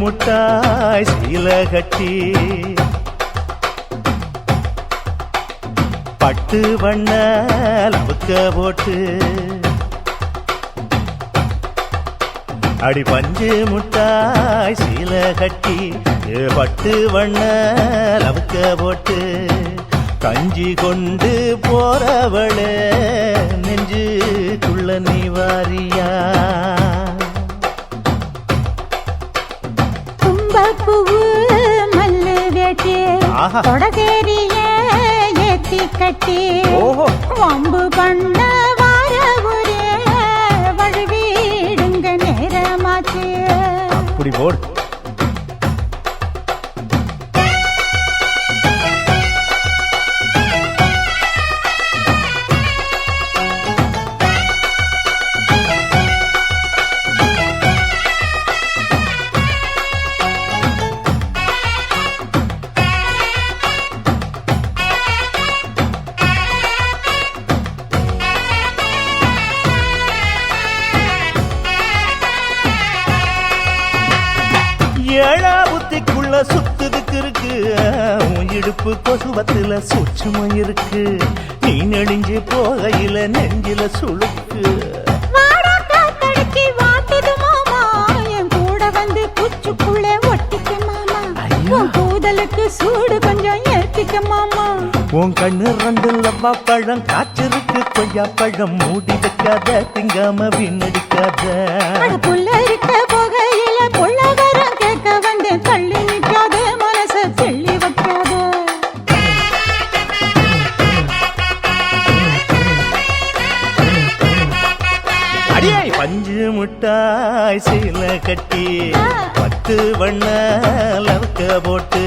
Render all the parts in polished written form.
முட்டாய் சீல கட்டி பட்டு வண்ண லவுக்க போட்டு அடி பஞ்சு முட்டாய் சீல கட்டி பட்டு வண்ண லவுக்க போட்டு கஞ்சி கொண்டு போறவளே நெஞ்சுக்குள்ள நீ வாரியா தும்பப்பூவு மல்லு வேட்டி தொடதேரிய ஏத்தி கட்டி வம்பு பண்ண வார ஒரே வழுவிடுங்க நேரமாச்சு அப்படி போடு ஏழா புத்திக்குள்ள சுத்துதுக்கு இருக்கு உன் இடுப்பு கொசுவத்துல சூட்சமும் இருக்கு நீ நெடுஞ்சு போகையில நெஞ்சில சுழுக்கு கூதலுக்கு சூடு கொஞ்சம் ஏத்திக்க மாமா உன் கண்ணு ரெண்டு லவ்வா பழம் காய்ச்சிருக்கு கொய்யா பழம் மூடி வைக்காத திங்காம வீணடிக்காத புள்ள இருக்க போகையில புள்ள வரம் கேட்க வந்தேன் தள்ளி நிற்காத மனச தெள்ளி வைக்காத அடியே பஞ்சு முட்டாய் சீல கட்டி பத்து வண்ண லவுக்க போட்டு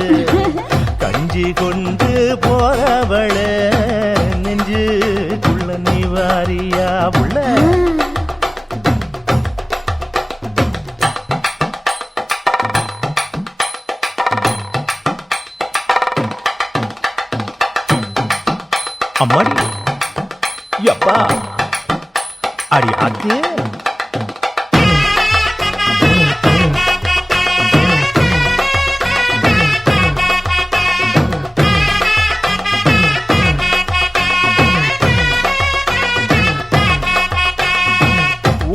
கஞ்சி கொண்டு போறவள நெஞ்சுக்குள்ள நீ வாரியா உள்ள அம்மாடி யப்பா அடி ஆக்கு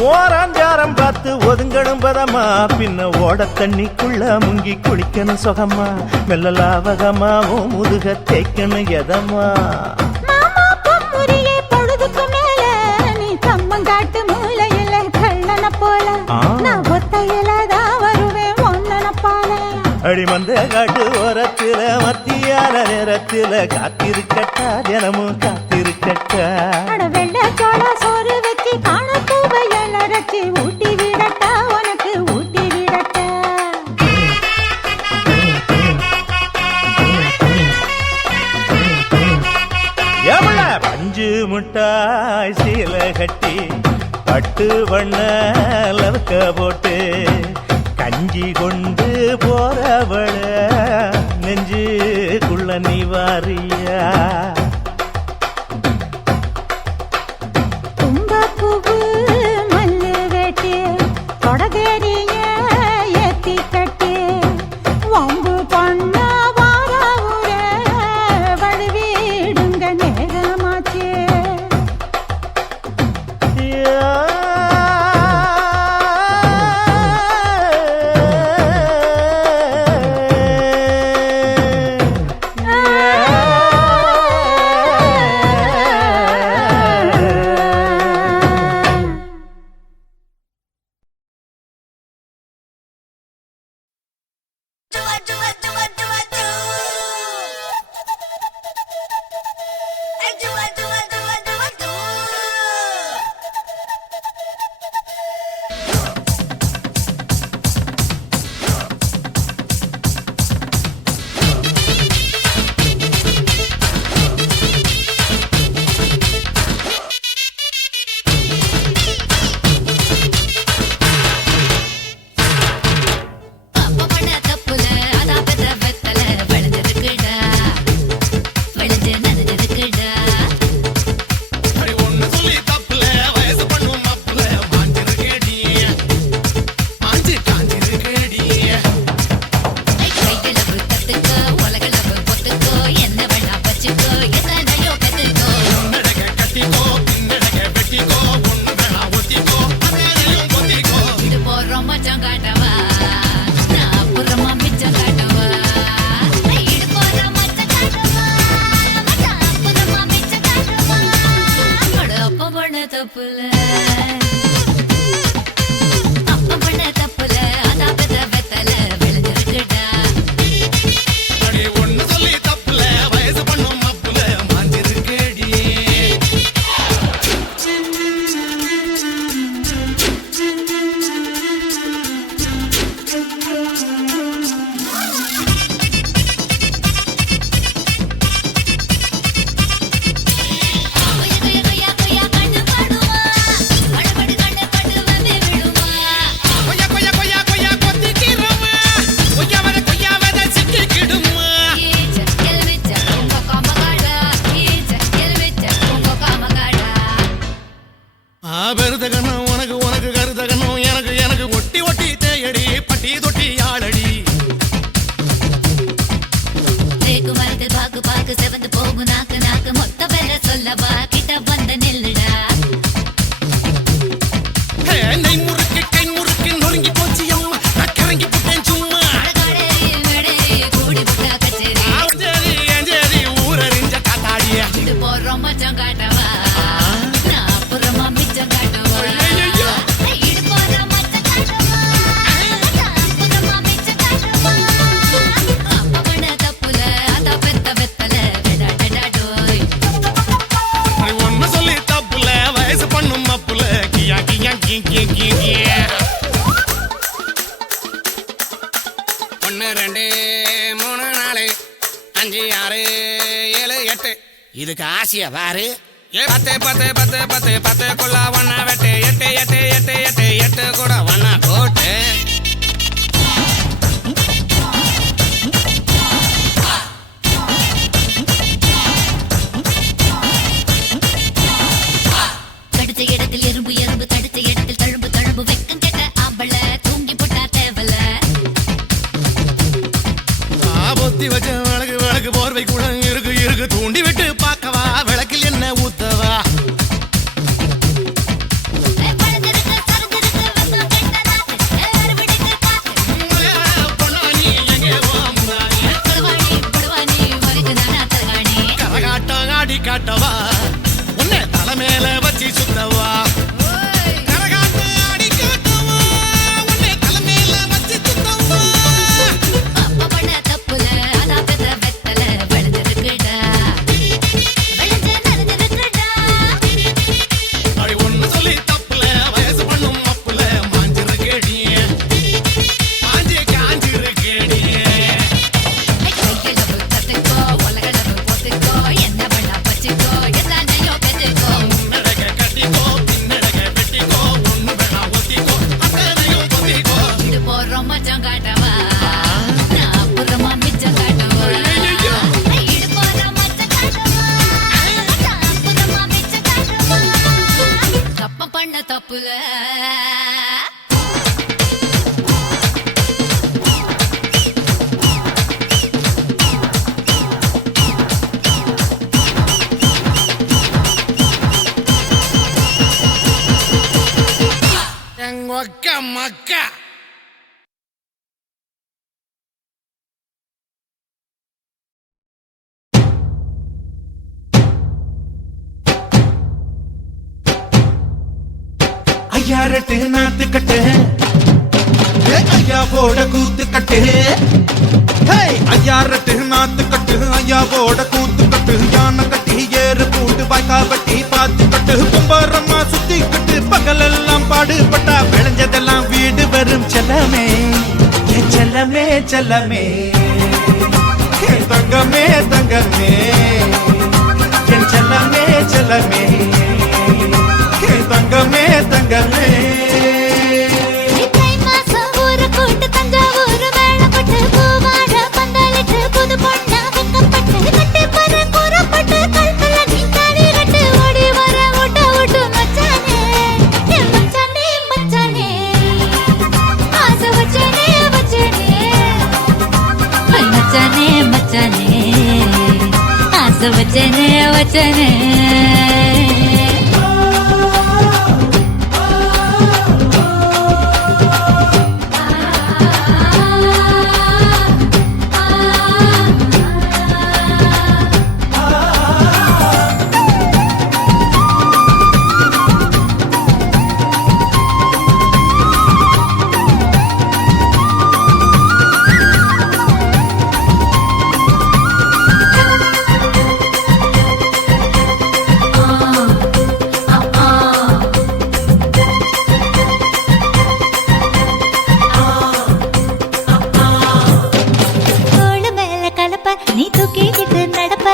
ஓராஞ்சாரம் பார்த்து ஒதுங்கணும் பதமா பின்ன ஓட தண்ணிக்குள்ள முங்கி குளிக்கணும் சுகமா மெல்ல லாவகமா ஓ முதுக தேய்க்கணும் எதமா அடிமந்த காட்டு ஓரத்தில மத்தியான நேரத்தில காத்திருக்கட்டா தினமும் காத்திருக்கட்டா வெள்ள சோள சோறு வச்சு காண பூவையல் அரைச்சி ஊட்டி விடட்டா உனக்கு ஊட்டி விடட்டா எவ்வள பஞ்சு முட்டாய் சீல கட்டி பட்டு வண்ண லவுக்க போட்டு கஞ்சி கொண்டு போறவள நெஞ்சுக்குள்ள நீ வாரியா தும்பப்பூவு மல்லு வேட்டி தொடதேரிய ஏத்தி கட்டி வம்பு பண்ண வார ஊரே வழுவிடுங்க நேரமாச்சு 5 6 7 8 இதுக்கு ஆசையா பாரு 10 10 10 10 10 குள்ள ஒன்னா வெட்டு 8 8 8 8 8 கூட ஒன்னா கோட்டு கடுத்த இடத்தில் எறும்பு எறும்பு தடுத்த இடத்தில் தழும்பு தழும்பு வெக்கம் கெட்ட ஆம்பள தூங்கி போட்டா தேவல பொத்தி வச்ச வழக்கு வழக்கு போர்வை கூட இருக்கு இருக்கு தூண்டி விட்டு பார்க்கவா விளக்கில் என்ன ஊத்தவா கரகாட்டம் ஆடி காட்டவா உன்னை தலை மேல வச்சு சுத்தவா கரகாட்டம் ஆடி காட்டவா உன்னை தலை மேல வச்சு சுத்தவா அப்ப பண்ண தப்புல அதான் பெத்த வெத்தல விளைஞ்சிருக்குடா விளைஞ்சு நனைஞ்சிருக்குடா அடி ஒண்ணு சொல்லி தப்புல வயசு பண்ணும் அப்புல மாஞ்சிருக்கேடி மாஞ்சி காஞ்சிருக்கேடி கையில கத்துக்கோ உலகளவு போட்டுக்கோ என்ன பண்ணா பச்சுக்கோ எத்தனையோ பெற்றுக்கோ முன்னடக கட்டிக்கோ பின்னடக வெட்டிக்கோ ஒண்ணு வேணா ஒத்திக்கோ அத்தனையும் ஒத்திக்கோ இது போறோம் மச்சம் காட்டவா நான் அப்புறமா மிச்சம் காட்டவா இது போறோம் மச்சம் காட்டவா நான் அப்புறமா மிச்சம் காட்டவா தப்பு பண்ண தப்புல எங்க அக்கா மக்கா ஐயாரட்டு நாத்து கட்டு ஐயா போட கூத்து கட்டு ஐயாரட்டு நாத்து கட்டு ஐயா போட கூத்து கட்டு யானை கட்டி ஏறு பூண்டு வாய்க்கா வட்டி பாத்து கட்டு கும்பரமா சுத்தி கட்டு பகலெல்லாம் பாடுபட்டா விளைஞ்சதெல்லாம் வீடு வரும் செல்லமே என் செல்லமே செல்லமே என் தங்கமே தங்கமே என் செல்லமே செல்லமே என் தங்கமே தங்கமே தை மாசம் ஊரு கூட்டு தஞ்சாவூர் மேளப்பட்டு பூவாழ பந்தலிட்டு புது பொண்ணா வெக்கப்பட்டு கட்டி பற கூறப்பட்டு கல்பல நீ தாடி கட்டு ஓடி வர ஓட்ட ஓட்டு மச்சானே என் மச்சானே மச்சானே ஆசை வச்சனே வச்சனே ஐ மச்சானே மச்சானே ஆசை வச்சனே வச்சனே தோளு மேல கலப்ப நீ தூக்கிக்கிட்டு நடப்ப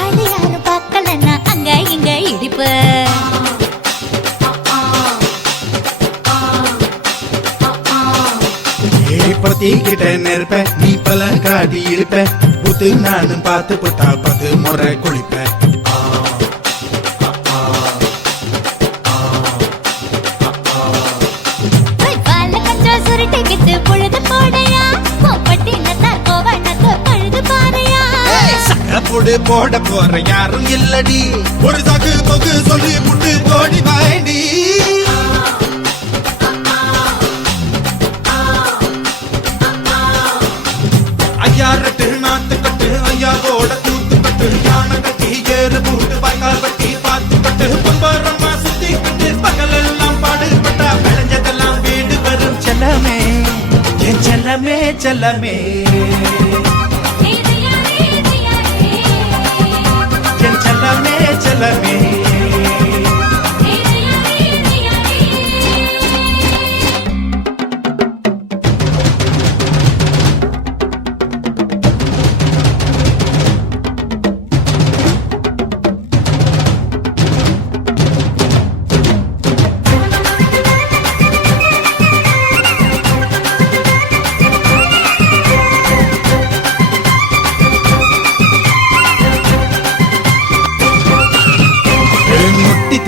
ஆளு யாரும் பார்க்கலன்னா அங்க இங்க இடிப்ப பிரத்திக்கிட்ட நெருப்ப நீ பல காட்டி இருப்ப புத்து நானும் பார்த்து புட்டா 10 முறை குளிப்ப பால கொஞ்சம் சுருட்டிக்கிட்டு பொழுது போடையா பொப்பட்டி நத்தா கோவணக்கு பழுது பாறையா சகப்பொடு போட போற யாரும் இல்லடி ஒரு சகு தொகு சொல்லி புட்டு கோடி வாண்டி ஐயாரட்டு நாத்து கட்டு ஐயாவோட கூத்து கட்டு யானை கட்டி ஏறு பூட்டு வாய்க்கால் வட்டி பார்த்து கட்டு பொம்பரமா சுத்தி கட்டு பகலெல்லாம் பாடுபட்டா விளைஞ்சதெல்லாம் வீடு வரும் செல்லமே என் செல்லமே செல்லமே என் செல்லமே செல்லமே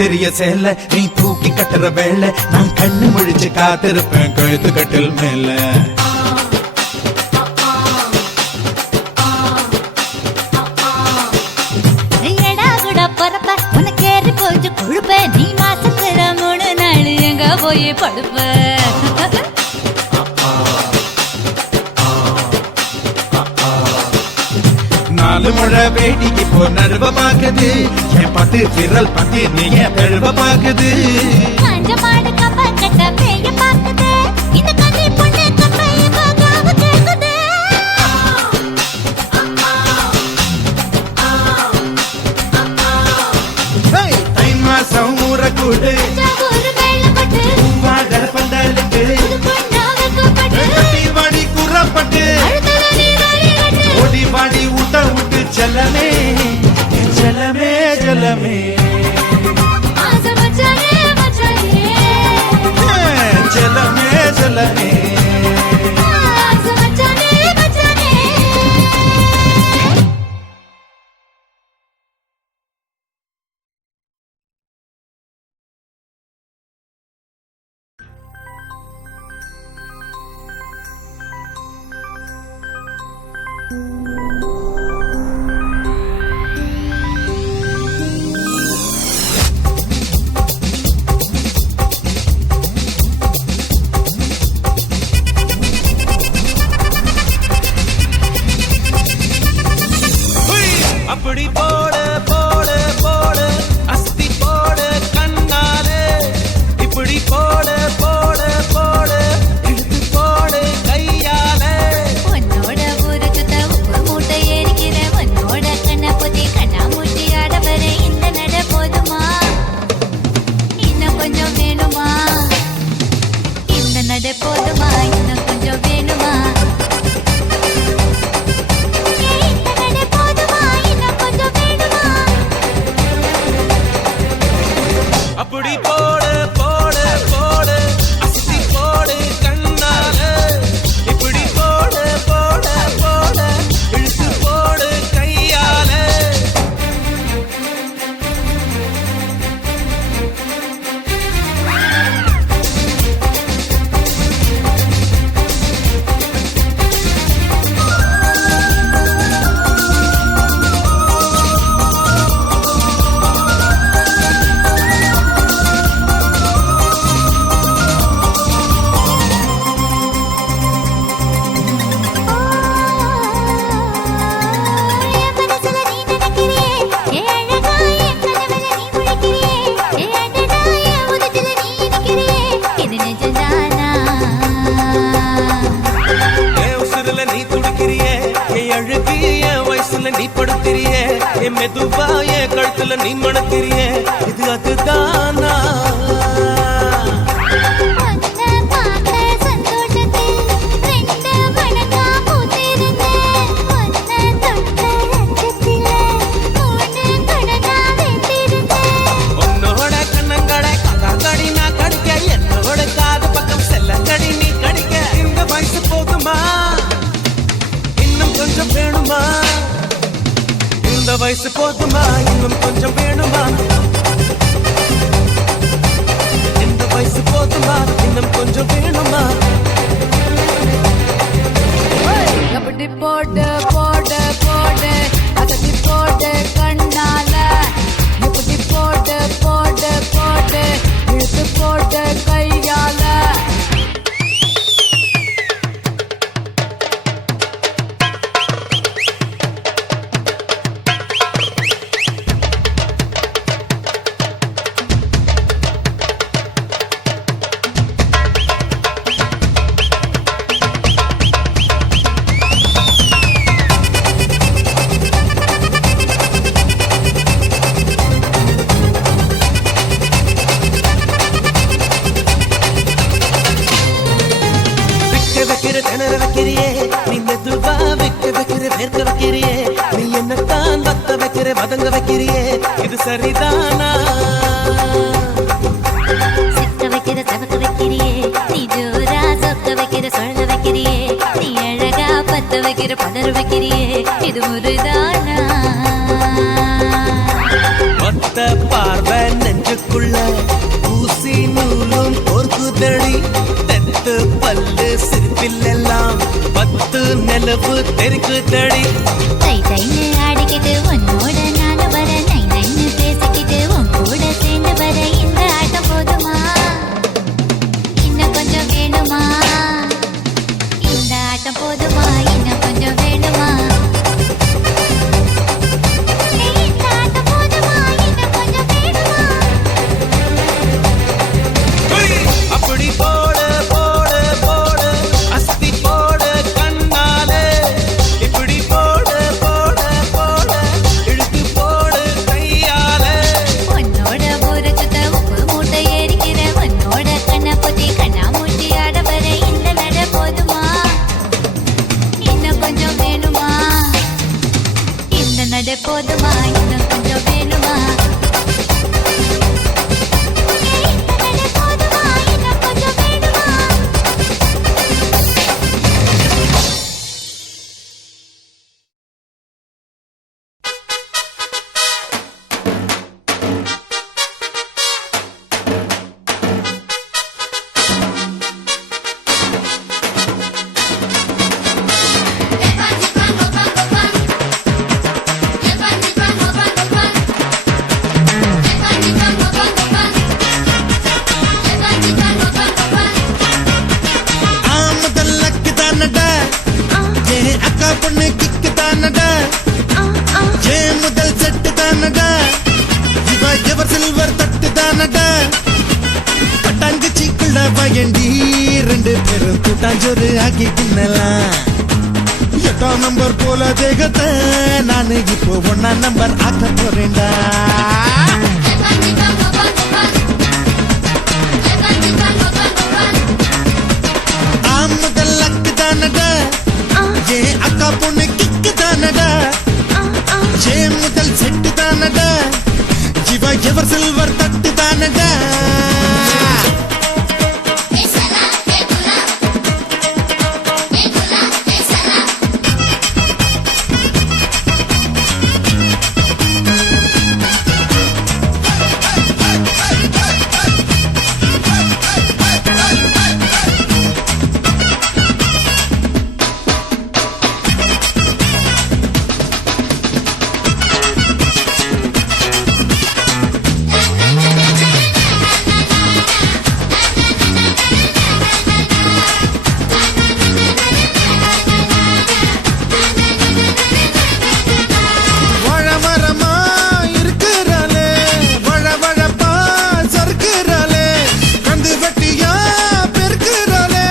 தெரிய சேல நீ தூக்கி கட்டுற வேலை நான் கண்ணு முழிச்சு காத்திருப்பேன் கழுத்து கட்டில் மேல எடா கூட பொறப்ப உனக்கு ஏறி போச்சு கொழுப்ப நீ மாசத்துல 3 நாள் எங்க போய் படுப்ப நாலு முழை வேடிக்கு போ நடுவ பாக்குது என் பட்டு விரல் பத்தி நீ என் தழுவ பாக்குது காஞ்ச மாடு கப்ப கட்ட மேய பாக்குது இந்த கண்ணி பொண்ணு கப்பை காவு கேக்குது தை மாசம் ஊற கூடு ஒரு வேளை பட்டு பூவாட பந்தலுக்கு பொண்ணா வைக்கப்பட்டு கட்டி வாடி குறப்பட்டு அழுத்தல நீ வாடி கட்டு ஓடி வாடி ஊட்ட விட்டு செல்லமே என் செல்லமே செல்லமே ஆசை மச்சானே மச்சானே செல்லமே செல்லமே ஆசை மச்சானே மச்சானே அப்படி போடு போடு போடு அஸ்தி போடு கண்ணாலே இப்படி போடு போடு போடு இழுத்து போடு கையாலே உன்னோட ஊரு சுத்த உப்பு மூட்டை ஏறிக்கிற உன்னோட கண்ணை பொத்தி கண்ணா மூட்டி ஆட வர இந்த நட போதுமா இன்னும் கொஞ்சம் வேணுமா இந்த நட போதுமா இன்னும் கொஞ்சம் வேணுமா இந்த நட போதுமா இன்னும் கொஞ்சம் வேணுமா அப்படி போடு போடு போடு அஸ்தி போடு கண்ணாலே இப்படி போடு போடு போடு இழுத்து போடு கையாலே என் மனசுல நீ நினைக்கிறியே என் அழகா என் கனவுல நீ முழிக்கிறியே என் அடடா என் உதட்டுல நீ இனிக்கிறியே இது நிஜம்தானா என் உசுருல நீ துடிக்கிறியே என் அழுகி என் வயசுல நீ படுத்திரியே என் மெதுவா என் கழுத்துல நீ மணக்கிறியே இது அதுதானா உன்னை பார்த்த சந்தோஷத்தில் 2 மடங்கா பூத்திருந்தேன் உன்னை தொட்ட லட்சத்தில 3 மடங்கா வெந்திருந்தேன் உன்னோட கண்ணங்கடை கதாங்கடி நான் கடிக்க என்னோட காது பக்கம் செல்லங்கடி நீ கடிக்க இந்த வயசு போதுமா இன்னும் கொஞ்சம் வேணுமா இந்த வயசு போதுமா இன்னும் கொஞ்சம் வேணுமா இந்த வயசு போதுமா இன்னும் கொஞ்சம் வேணுமா அப்படி போடு போடு போடு அதட்டி போடு கண்ணால இப்படி போடு போடு போடு இழுத்து போடு கையால வைக்கிற திணற வைக்கிறியே நீ மெதுவா வைக்கிற வேர்க்க வைக்கிறியே நீ என்னத்தான் வத்த வைக்கிற வதங்க வைக்கிறியே இது சரிதானா சிக்க வைக்கிற சவக்க வைக்கிறியே நீ ஜோரா சொக்க வைக்கிற சொல்ல வைக்கிறியே நீ அழகா பத்த வைக்கிற பதற வைக்கிறியே இது முருதானா ஒத்த பார்வை நெஞ்சு கண்ணுக்குள்ள ஊசி நூலும் பொறுக்குதடி தெத்து பல்லு சிரிப்பிலெல்லாம் 10 நிலவு தெரிக்குதடி தை தைன்னு ஆடிக்கிட்டு உன்னோட நானும் வர நை நைன்னு பேசிக்கிட்டு உன் கூட சேர்ந்து வர இந்த ஆட்டம் போதுமா இன்னும் கொஞ்சம் வேணுமா இந்த ஆட்டம் போதுமா இன்னும் கொஞ்சம் வேணுமா இந்த ஆட்டம் போதுமா இன்னும் கொஞ்சம் வேணுமா அப்படி போடு போடு போடு அஸ்தி போடு கண்ணாலே இப்படி போடு போடு போடு இழுத்து போடு கையாலே உன்னோட ஊரை சுத்த உப்பு மூட்டை ஏறிக்கிற உன்னோட கண்ணை பொத்தி கண்ணா மூட்டி ஆட வர இந்த நட போதுமா இன்னும் கொஞ்சம் வேணுமா இந்த நட போதுமா இன்னும் கொஞ்சம் வேணுமா இந்த நட போதுமா இன்னும் கொஞ்சம் வேணுமா ஆமதல்லக்கு தானடா ஏ அக்கா பொண்ணு கிக்கு தானடா ஏ முதல் செட்டு தானடா இவ எவர் சில்வர் தட்டு தானடா பட்டாங்குச்சிக்குள்ள பயண்டி 2 பேரும் கூட்டாஞ்சோறு ஆக்கி தின்னலாம் 8ஆம் நம்பர் போல தேகத்தை நானு இப்போ 1ஆம் நம்பர் ஆக்க போறேன்டா ஆமதல்லக்கு தானடா ஏ அக்கா பொண்ணு கிக்கு தானடா ஏ முதல் செட்டு தானடா இவ எவர் சில்வர் தட்டு தானடா வழமரமா இருக்கிறாளே வழவழப்பா சறுக்கிறாளே கந்து வெட்டியா பெருக்கிறாளே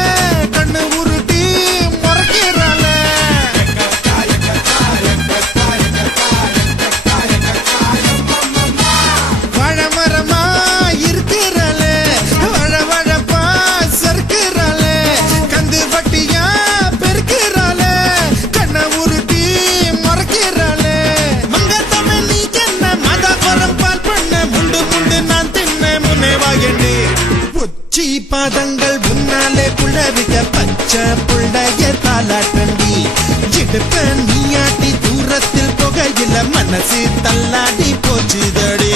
கண்ணு உருட்டி மறைக்கிறாளே வழமரமா இருக்கிறாளே வழவழப்பா சறுக்கிறாளே கந்து வெட்டியா பெருக்கிறாளே கண்ண உருட்டி மறைக்கிறாளே மங்கத்தமே நீ என்ன மதபரம் பால் பண்ண முண்டு முண்டு நான் தின்ன முன்னே வாயண்டி உச்சி பாதங்கள் முன்னாலே குளவிக்க பச்சை புள்ளைய தாலாட்டண்டி இடுப்ப நீயாட்டி தூரத்தில் புகையில மனசு தள்ளாடி போச்சுதடி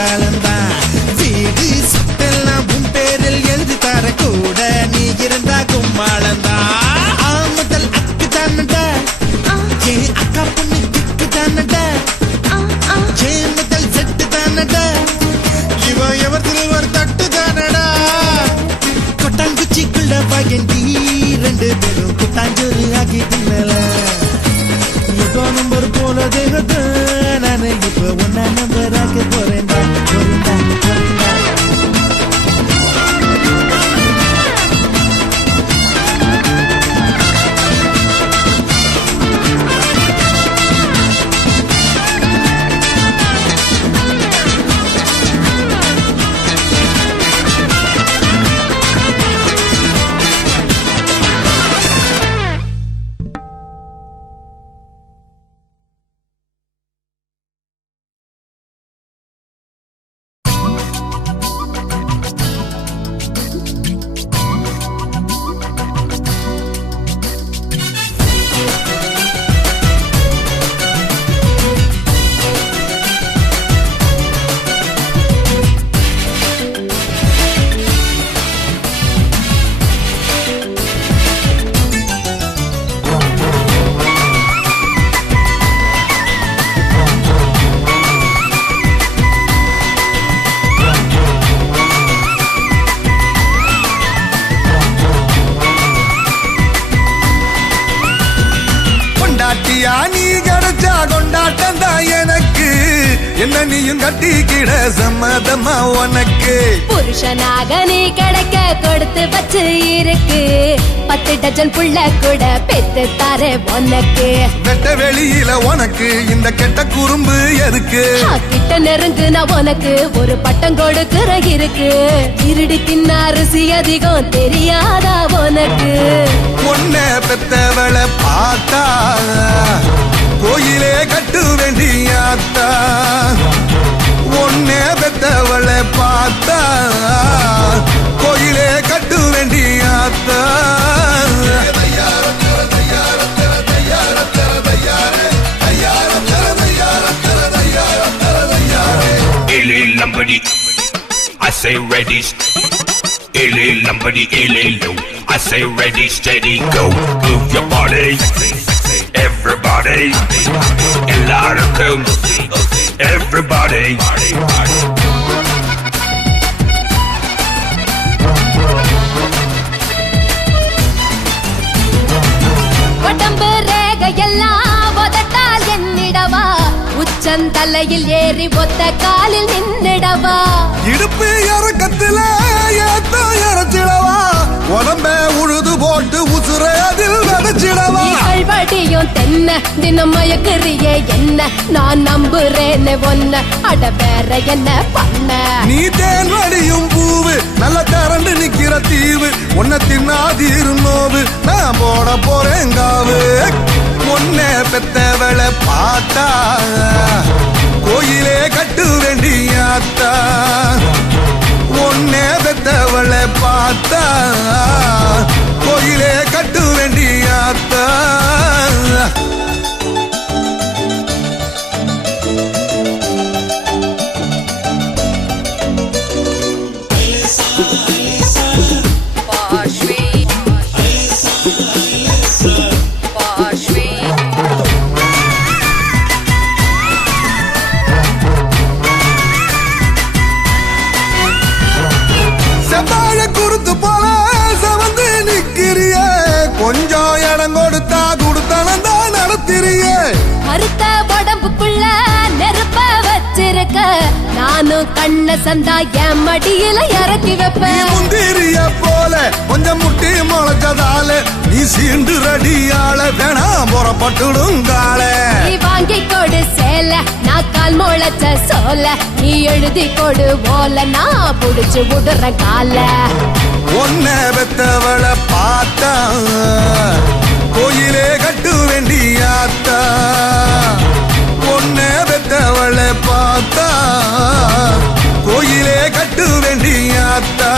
முட்டாளந்தான் வீடு சொத்தெல்லாம் உன் பேரில் எழுதி தர கூட நீ இருந்தா கும்மாளந்தான் முதல் அக்கு தானடா என் அக்கா பொண்ணு கிக்கு தானடா என் முதல் செட்டு தானடா இவன் எவர் திருவர் தட்டு தானடா கொட்டாங்குச்சிக்குள்ள பகண்டி ரெண்டு பேரும் குட்டாஞ்சோறு ஆகி தின்னல நம்பர் போல தேகத்தை நான் இப்ப ஒன்னா நம்பர் ஆக்க போறேன்டா நீ கிடைச்சா கொண்டாட்டம் தான் எனக்கு என்ன நீயும் கட்டிக்கிட சம்மதமா உனக்கு புருஷனாக நீ கிடைக்க கொடுத்து வச்சு இருக்கு 10 டஜன் புள்ள கூட பெத்து தாரே உனக்கு வெட்ட வெளியில உனக்கு இந்த கெட்ட குறும்பு எதுக்கு கிட்ட நெருங்கு நான் உனக்கு ஒரு பட்டம் கொடுக்கிற இருக்கு இருடி தின்ன அரிசி அதிகம் தெரியாதா உனக்கு உன்ன பெத்தவளை பார்த்தா கோயிலே கட்டு வேண்டியாத்தா உன்ன பெத்தவளை பார்த்தா கோயிலே கட்டு வேண்டியாத்தா Lambadi, I say ready. Illy Lambadi, illy low. I say ready, steady, go. Move your body, everybody. எல்லாருக்கும், everybody. உடம்பு ரேகையெல்லாம் உதட்டால் என்னிடவா உச்சந்தலையில் ஏறி ஒத்த காலில் நின்னிடவா இடுப்பு இறக்கத்துல ஏத்தோ இறச்சிடவா உடம்ப உழுது போட்டு உசுர அதில் விதைச்சிடவா வடியும் தென்ன தினம் மயக்குறியே என்ன நான் நம்புறேன்னு ஒன்ன அட வேற என்ன பண்ண நீ தேன் வடியும் பூவு நல்ல கரண்டு நிக்கிற தீவு உன்னை தின்னாதீரு நோவு நான் போட போறேன் காவு உன்னை பெத்தவளை பார்த்தா கோயிலே கட்டு வேண்டியாத்தா உன்னை பெத்தவளை பார்த்தா கோயிலே கட்டு வேண்டியாத்தா கொஞ்சம் இடம் கொடுத்தா கொடுத்தனந்தா நடத்திரியே கருத்த உடம்புக்குள்ள நெருப்ப வச்சிருக்க நானும் கண்ண சந்தா என் மடியில இறக்கி வைப்பேன் முந்திரிய போல கொஞ்சம் முட்டி முளைச்சதால நீ சீண்டு ரடியால வேணாம் புறப்பட்டுடுங்கால நீ வாங்கி கொடு சேல நான் கால் முளைச்ச சோல நீ எழுதி கொடு போல நான் புடிச்சு விடுற கால உன்னை பெத்தவளை பார்த்தா கோயிலே கட்டு வேண்டியாத்தா உன்னை பெத்தவளை பார்த்தா கோயிலே கட்டு வேண்டியாத்தா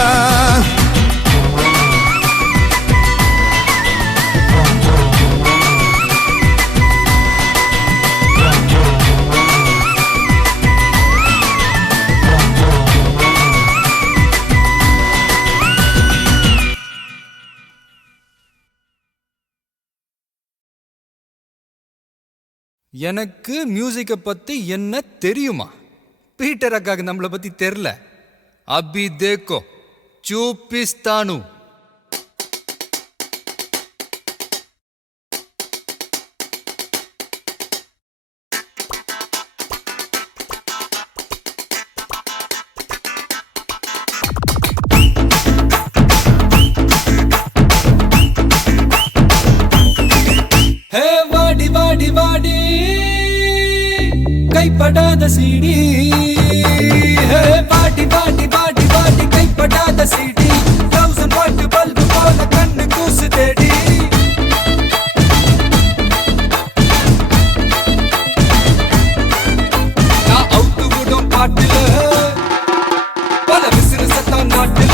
எனக்கு மியூசிக்கை பத்தி என்ன தெரியுமா? பீட்டர் அக்காக்கு நம்மளை பத்தி தெரியல. அபி தேக்கோ చూపిస్తాను. ஹே வாடி வாடி வாடி கைப்படாத சீடி. ஹே வாடி வாடி வாடி வாடி கைப்படாத சீடி. 1000 வாட் பல்பு போல கண்ணு கூசு தேடி. நான் அவுத்து விடும் பாட்டுல பல விசிறு சத்தம் நாட்டுல.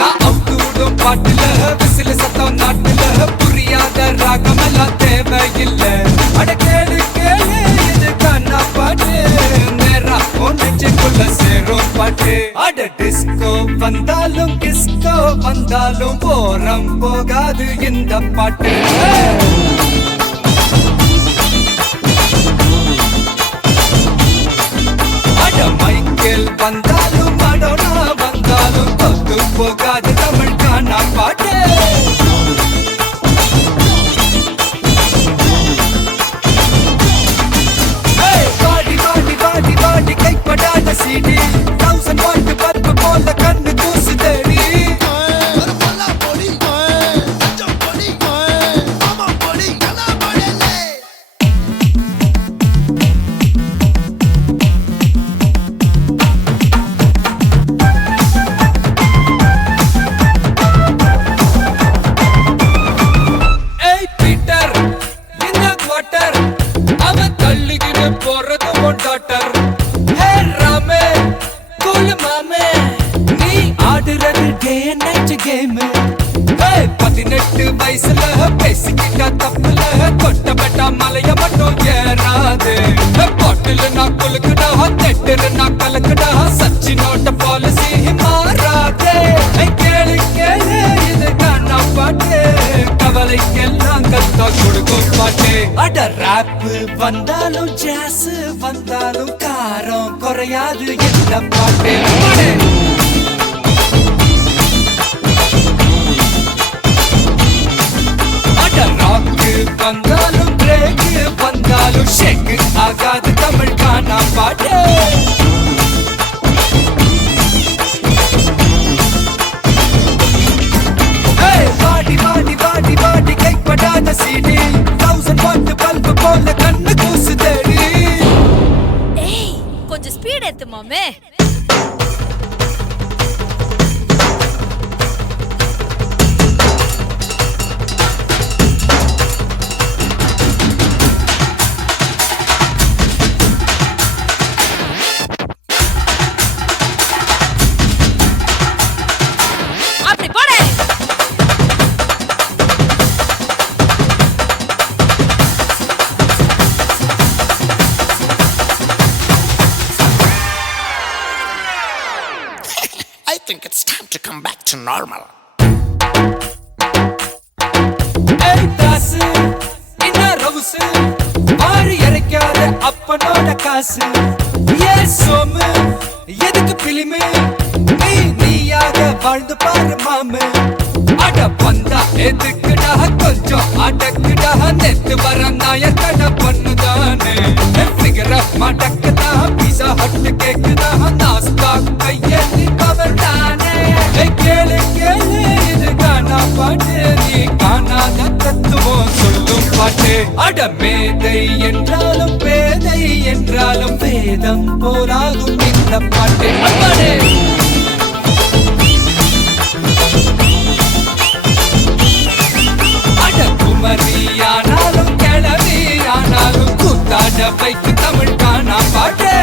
நான் அவுத்து விடும் பாட்டுல விசிறு சத்தம் நாட்டுல. புரியாத ராகமெல்லாம் தேவையில்லை. அட கேளு கேளு இது கண்ணா பாட்டு. நேரா ஒன்னுக்குள்ள சேரும் பாட்டு. அட டிஸ்கோ வந்தாலும் கிஸ்கோ வந்தாலும் போரம் போகாது இந்த பாட்டு. அட மைக்கேல் வந்தாலும் மடோனா வந்தாலும் தொத்து போகாது தமிழ் கானா பாட்டு. வாடி வாடி வாடி வாடி கைப்படாத சீடி. 1000 வாட் பல்பு போல கண்ணு கூசு தேடி. ஏய் பீட்டர் என்ன குவார்ட்டர் அவன் தள்ளிக்கிட்டு போறது உன் டாக்டர். ஹே ராமே கூல் மாமே நீ ஆடுறது டே அண்ட் நைட் கேம். 18 வயசுல பேசிக்கிட்டா தப்புல தொட்டப்பட்டா மலைய மட்டும் ஏறாது. பாட்டில் நான் குலுக்குடா தெட்டுரு நான் கலக்குடா சச்சினோட பாலிசி மாறாதே. கேளு கேளு இது காணா பாட்டு. கவலைக்கெல்லாம் கத்தா கொடுக்கும் பாட்டு. அட ராப் வந்தாலும் ஜாஸ் வந்தாலும் காரம் குறையாது இந்த பாட்டு. அட ராக் வந்தாலும் பிரேக் வந்தாலும் ஷேக் ஆகாது தமிழ் கானா பாட்டு. வாடி வாடி வாடி வாடி கைப்படாத சீடி. 1000 வாட் பல்பு போல கண்ணு கூசு தேடி. ஏய் கொஞ்சம் ஸ்பீட் ஏத்து மாமே. அப்படி போடு. I think it's time to come back to normal. ஏய் தாசு என்ன ரவுசு மாறி இறைக்காத அப்பனோட காசு. ஏ சோமு எதுக்கு பிலிமு நீ நீயாக வாழ்ந்து பாரு மாமு. அட பந்தா எதுக்குடா கொஞ்சம் அடக்குடா நெத்து வர நாயக்கட பண்ணுதானே. ஃபிகர் மடக்குதா பீஸா ஹட் கேக்குதா நாஸ்தா கையெழுதி பவர் தானே. கேளு கேளு இது கானா பாட்டு. நீ காணாத தத்துவம் சொல்லும் பாட்டு. அட மேதை என்றாலும் பேதை என்றாலும் வேதம் போராகும் இந்த பாட்டு. அம்மாடே அட குமரியானாலும் கிளவியானாலும் கூத்தாட வைக்கு தமிழ் கானா பாட்டு.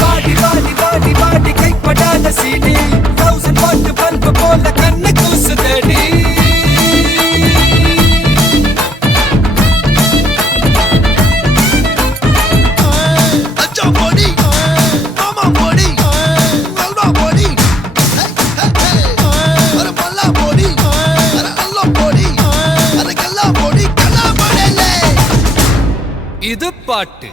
வாடி வாடி வாடி வாடி கைப்படாத சீடி. 1000 வாட் பல்பு போல கண்ணு கூசு தேடி. இது பாட்டு.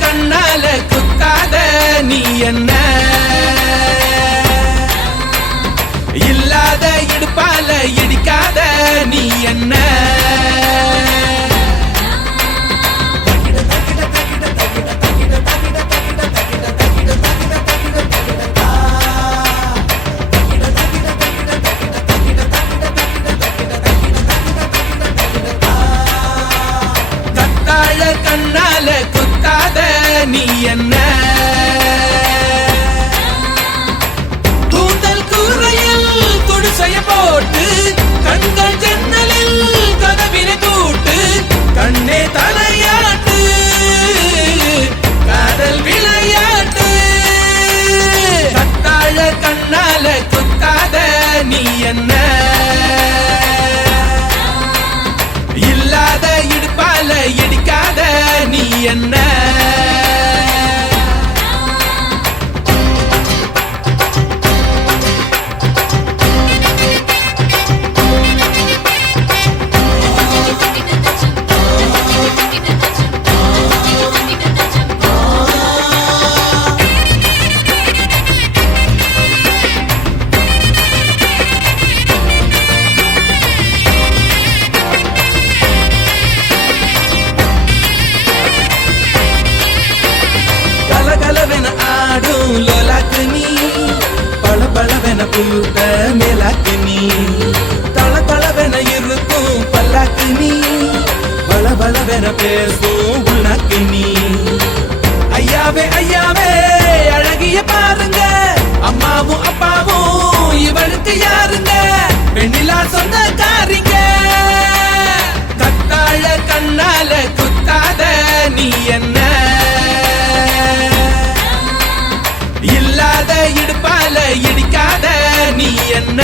கண்ணால குத்தாத நீ என்ன இல்லாத இடுப்பால இடிக்காத நீ என்ன கத்தாழ கண்ணால குத்தாத நீ என்ன கூந்தல் கூரையில் குடிசைய போட்டு கண்கள் ஜன்னலில் கதவினை கூட்டு கண்ணே தலையாட்டு காதல் விளையாட்டு கத்தாழ கண்ணால குத்தாத நீ என்ன இல்லாத இடுப்பால இடிக்காத நீ என்ன கலகலவென ஆடும் லோலாக்கு நீ பளபளவென புழுத்த மேலாக்கு நீ தளதளவென இருக்கும் பல்லாக்கு நீ பளபளவென பேசும் உள்நாக்கு நீ ஐயாவே ஐயாவே அழகிய பாருங்க அம்மாவும் அப்பாவும் இவளுக்கு யாருங்க பெண்ணிலா சொந்தக்காரிங்க கத்தாழ கண்ணால குத்தாத நீ என்ன இல்லாத இடுப்பால இடிக்காத நீ என்ன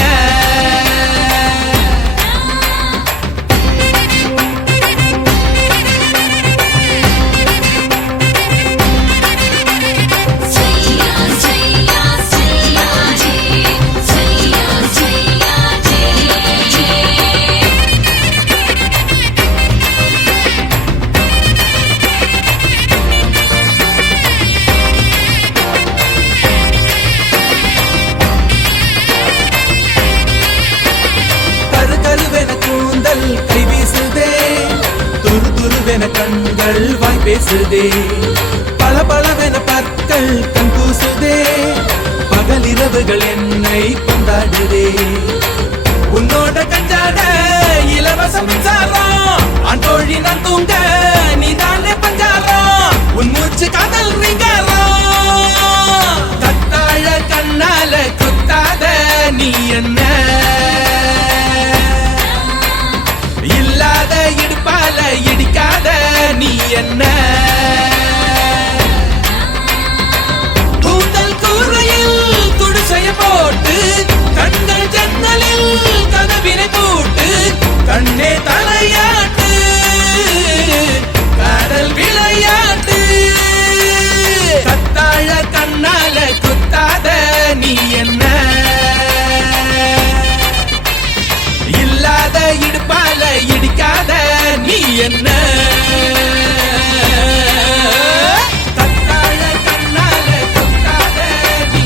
கை வீசுதே துரு துருவென கண்கள் வாய் பேசுதே பளபளவென பற்கள் கண் பூசுதே பகலிரவுகள் என்னை கொண்டாடுதே உன்னோட கஞ்சாட இலவச மின்சாரம் அன்றோழி நான் தூங்க நீதானே பஞ்சாரம் உன் மூச்சு காதல் ரீங்காரம் கத்தாழ கண்ணால குத்தாத நீ என்ன இல்லாத இடுப்பால இடிக்காத நீ என்ன கூந்தல் கூரையில் குடிசைய போட்டு கண்கள் ஜன்னலில் கதவினை கூட்டு கண்ணே தலையாட்டு காதல் விளையாட்டு கத்தாழ கண்ணால குத்தாத நீ என்ன இல்லாத இடுப்பால இடிக்காத நீ என்ன கத்தாழ கண்ணால குத்தாத நீ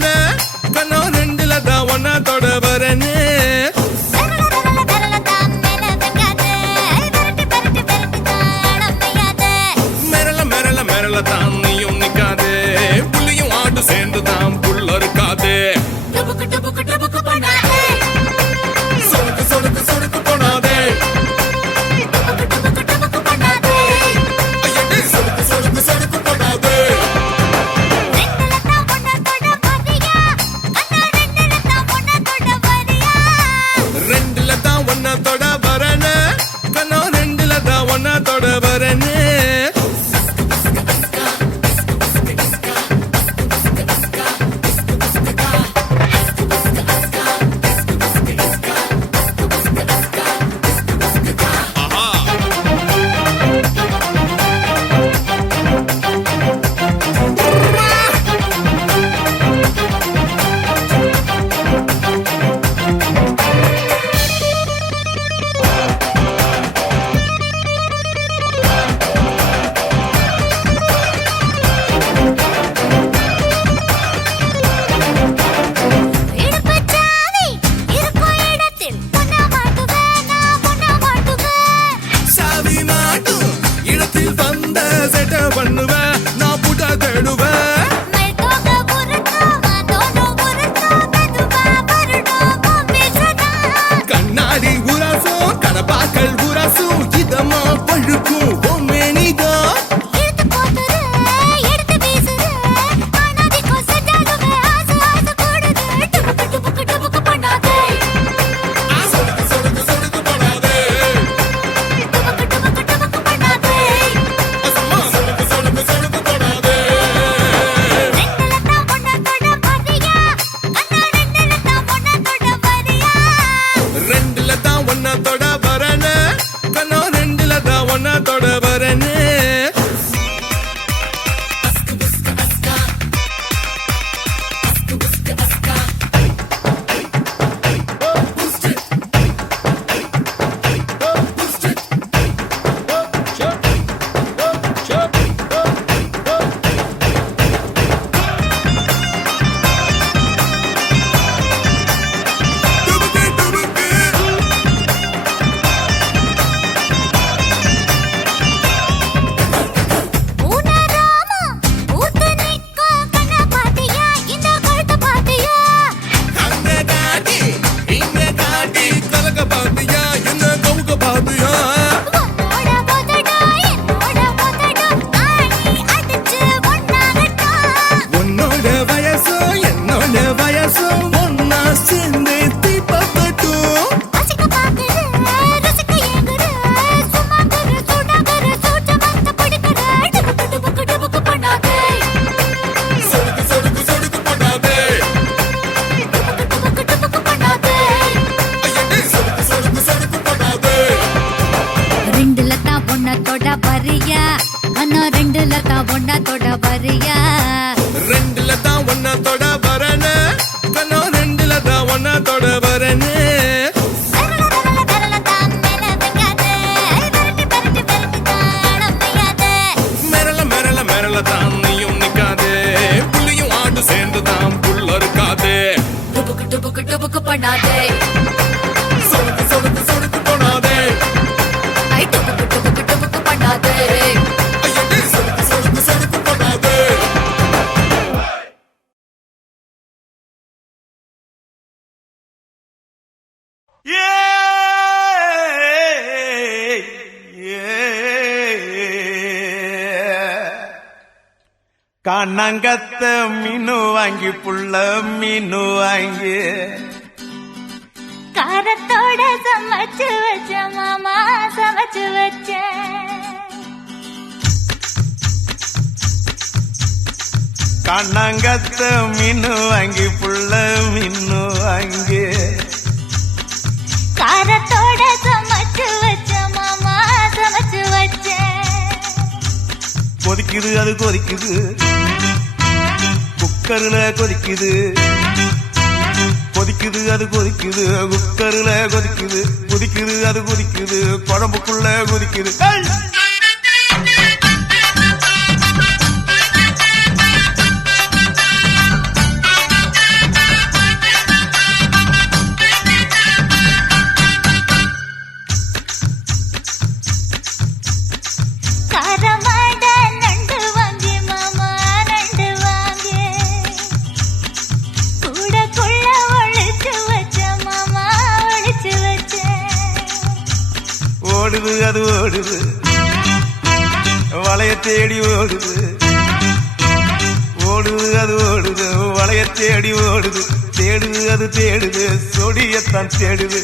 வரனே கண்ணம் ரெண்டுல தான் ஒன்னா தொட வரனே மிரள மிரள மிரள தான் நீயும் நிக்காதே புள்ளியும் ஆடு சேர்ந்து தான் புள்ள இருக்காதே சொடுக்கு சொடுக்கு சொடுக்கு போனாதே ஐயடி சொடுக்கு சொடுக்கு சொடுக்கு போனாதே ரெண்டுல தான் ஒன்னா தொட வரனே கண்ணம் ரெண்டுல தான் ஒன்னா தொட வரனே சாவி மாட்டும் இடத்தில் வந்த செட்ட பண்ணுவேன் நான் புட தேடுவேன் கண்ணாடி உராசும் கடப்பாக்கள் உராசும் இதமா பழுக்கும் பொம்மேனிதான் சொடுக்கு சொடுக்கு சொடுக்கு போனாதே அசம்மா சொடுக்கு சொடுக்கு சொடுக்கு போனாதே ரெண்டுல தான் ஒன்னா தொட வரனே கண்ணம் ரெண்டுல தான் ஒன்னா தொட வரனே டுபுக்கு டுபுக்கு அங்க காட்டி இங்க காட்டி கலக்க பாத்தியா என்ன கவுக்க பாத்தியா உன்னோட வயசும் என்னோட வயசும் ஒன்னா சேர்ந்து தீபப்பட்டும் சொடுக்கு சொடுக்கு சொடுக்கு போனாதே ஐயடி சொடுக்கு சொடுக்கு சொடுக்கு போனாதே ரெண்டுல தான் ஒன்னா தொட வரியா அண்ணா ரெண்டுல தான் ஒன்னா தொட வரியா ரெண்டுல தான் ஒன்னா தொட வரனே கண்ணம் ரெண்டுல தான் ஒன்னா தொட வரனே மிரள மிரள மிரள தான் நீயும் நிக்காதே புள்ளியும் ஆடு சேர்ந்து தான் புள்ள இருக்காதே டுபுக்கு டுபுக்கு டுபுக்கு பண்ணாதே சொடுக்கு சொடுக்கு சொடுக்கு போனாதே ஐ டுபுக்கு டுபுக்கு டுபுக்கு பண்ணாதே ஐயடி சொடுக்கு சொடுக்கு சொடுக்கு போனாதே கண்ணங்கத்த மீனு வாங்கி புள்ள மீனு வாங்கி காரத்தோட சமைச்சு வச்ச மாமா சமைச்சு வச்ச கண்ணங்கத்த மீனு வாங்கி புள்ள மீனு வாங்கி காரத்தோட சமைச்சு வச்ச மாமா சமைச்சு வச்ச கொதிக்குது அது கொதிக்குது குக்கர்ல கொதிக்குது கொதிக்குது அது கொதிக்குது குக்கர்ல கொதிக்குது கொதிக்குது அது கொதிக்குது குழம்புக்குள்ள கொதிக்குது ஏய்! ஓடுது அது ஓடுது வளைய தேடி ஓடுது ஓடுது அது ஓடுது வளைய தேடி ஓடுது தேடுது அது தேடுது சொடியத்தான் தேடுது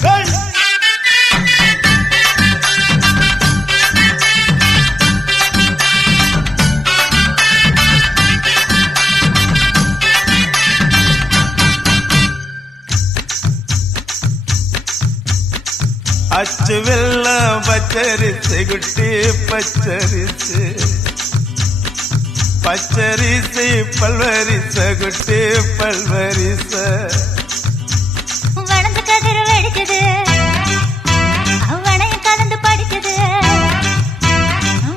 அச்சு வெள்ளம் பச்சரிசு குட்டி பச்சரிசு பச்சரிசை பல்வரிச குட்டி பல்வரிச வளர்ந்து கதிர் வெடிக்குது வளையம் கலந்து படிக்குது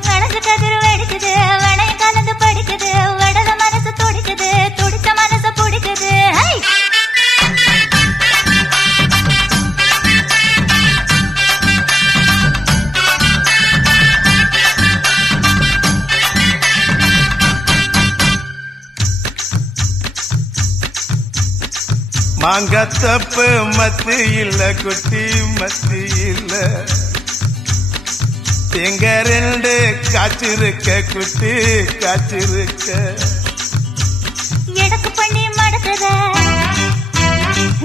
வளர்ந்து கதிர் வெடிக்குது வளையம் கலந்து படிக்குது வடல மனசு துடிக்குது துடிச்ச மனசு பிடிக்குது மாங்கத்தப்பு மத்து இல்ல குட்டி மத்து இல்ல தேங்க ரெண்டு காய்ச்சிருக்க குட்டி காய்ச்சிருக்க எடக்கு பண்ணி மடக்குற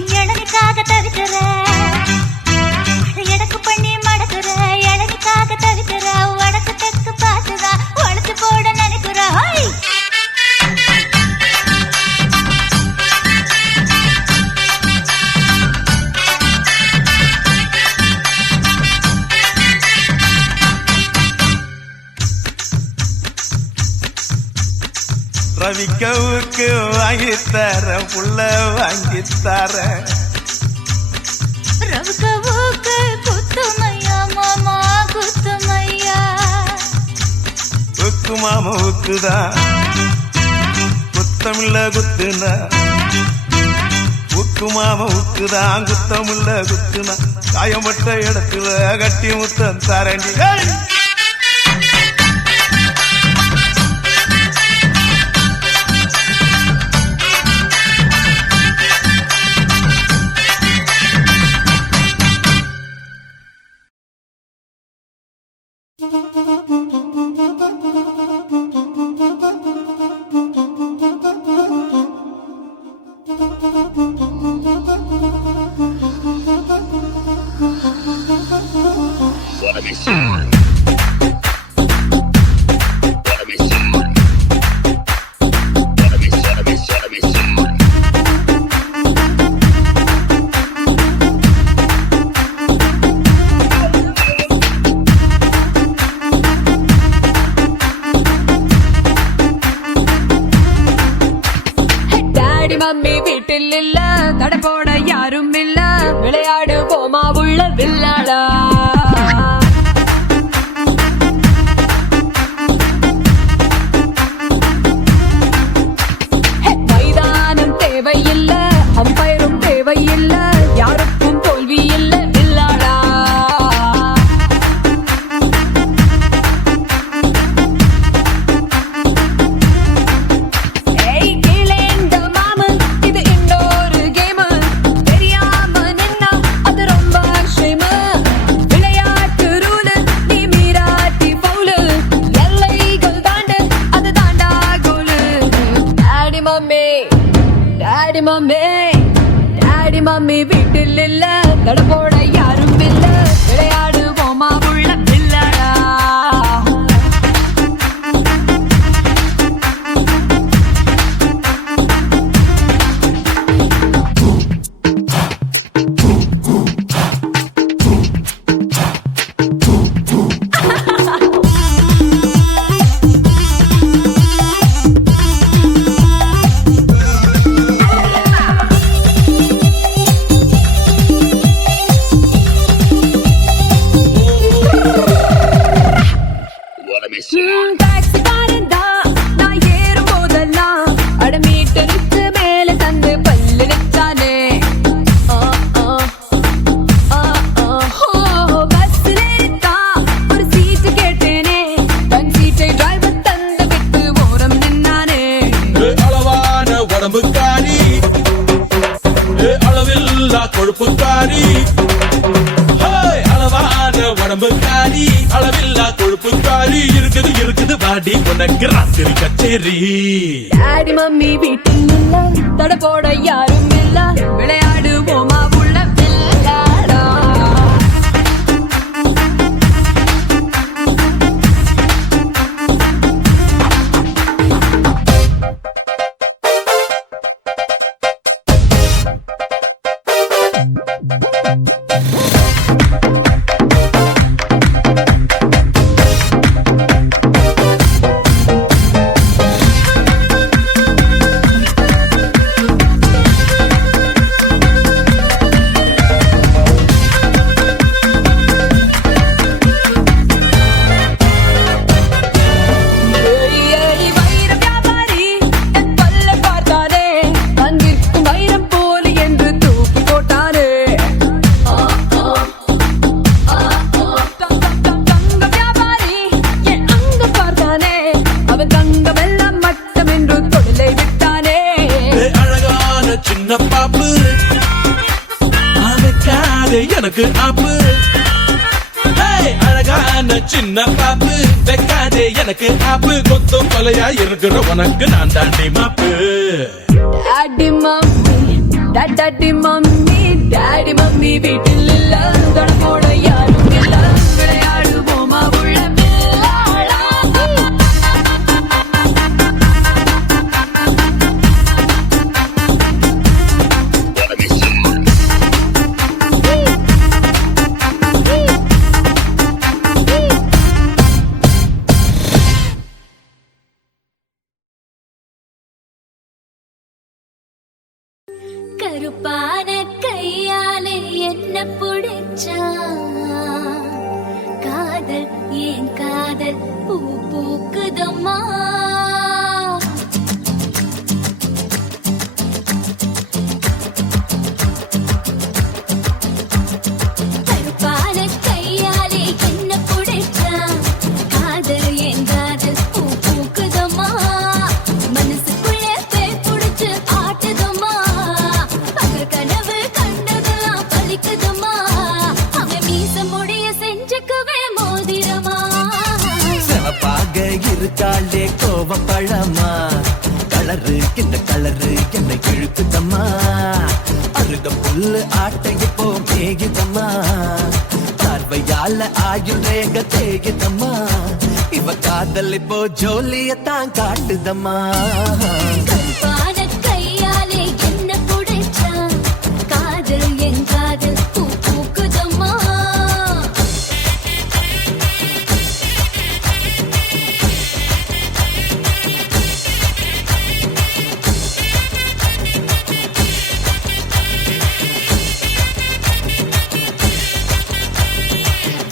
இளநிக்காக தவிக்கிற எடக்கு பண்ணி மடக்குற இளநிக்காக தவிக்கிற வடக்கு தெற்கு பார்த்துதா உழைச்சு போட நினைக்கிற ரவிக்கவுக்கு வாங்கித்தர புள்ள வாங்கித்தர ரவுக்கு குத்துமையா மாமா குத்துமையா உக்கு மாம உக்குதான் குத்தமில்ல குத்துனா உக்கு மாம உக்குதான் குத்தமில்ல குத்துனா காயப்பட்ட இடத்துல கட்டி முத்தம் தரண்டி மம்மி வீட்டில் இல்ல தடை போட யாரும் இல்ல விளையாடு போமா உள்ள வில்லாடா மைதானம் தேவையில்ல அம்பயரும் தேவையில்ல யாருக்கும் தோல்வி இல்ல வில்லாடா மம்மி வீட்டில் இல்ல தடை போட யாரும் இல்ல விளையாடு போமா உள்ள வில்லாடா கொழுப்புக்காரி அளவான உடம்பு காலி அளவில்லா கொழுப்பு காலி இருக்குது வாடி உனக்கு ராத்திரி கச்சேரி. டாடி மம்மி வீட்டில் இல்ல தட போட யாரும் இல்ல விளையாடுவோமா உள்ள விளையாடா. எனக்கு ஆப்பு அழகான சின்ன பாப்பு வைக்காதே எனக்கு ஆப்பு கொத்தும் கொலையா இருக்கிற உனக்கு நான் தாண்டி மாப்பு. Daddy mummy daddy mummy daddy mummy வீட்டில் இல்ல தட போட யாரும் இல்ல விளையாடுவோமா உள்ள விளையாடா. கருப்பான கையாலே என்ன புடிச்சா காதல் ஏன் காதல் பூ பூக்குதம்மா. கருப்பான கையாலே என்ன புடிச்சா காதல் ஏன் காதல் பூ பூக்குதம்மா. மனசுக்குள்ள பேர் புடிச்சு ஆட்டுதம்மா. கனவு கண்டதெல்லாம் பலிக்குதம்மா. அவன் மீச முடிய செஞ்சுக்குவே மோதிரமா. சிவப்பாக இருக்காளே கோவப்பழமா கலரு இந்த கலரு என்னை இழுக்குதம்மா. அழுத புல்லு ஆட்டை இப்போ மேயுதம்மா. பார்வையால ஆயுள் ரேக தேயுதம்மா. இவ காதல் இப்போ ஜோலியத்தான் காட்டுதம்மா. கருப்பான கையாலே என்ன புடிச்சா காதல் என் காதல் பூ பூக்குதம்மா.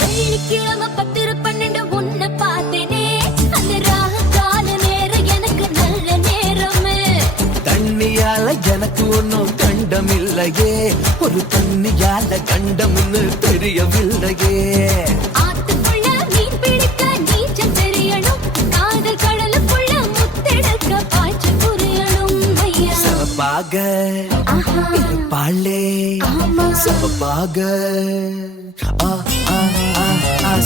வெள்ளிக்கிழமை 10-12 உன்னை பார்த்தேனே. அந்த ராக கால நேரம் எனக்கு நல்ல நேரமே. தண்ணியால எனக்கு ஒன்னும் கண்டம் இல்லையே. ஒரு தண்ணியால கண்டம்னு தெரியவில்லையே. ஆத்துக்குள்ள மீன் பிடிக்க நீச்சல் தெரியணும். காதல் கடலுக்குள்ள முத்தெடுக்க பாய்ச்சி புரியணும். ஐயா சிவப்பாக இருப்பாளே சிவப்பாக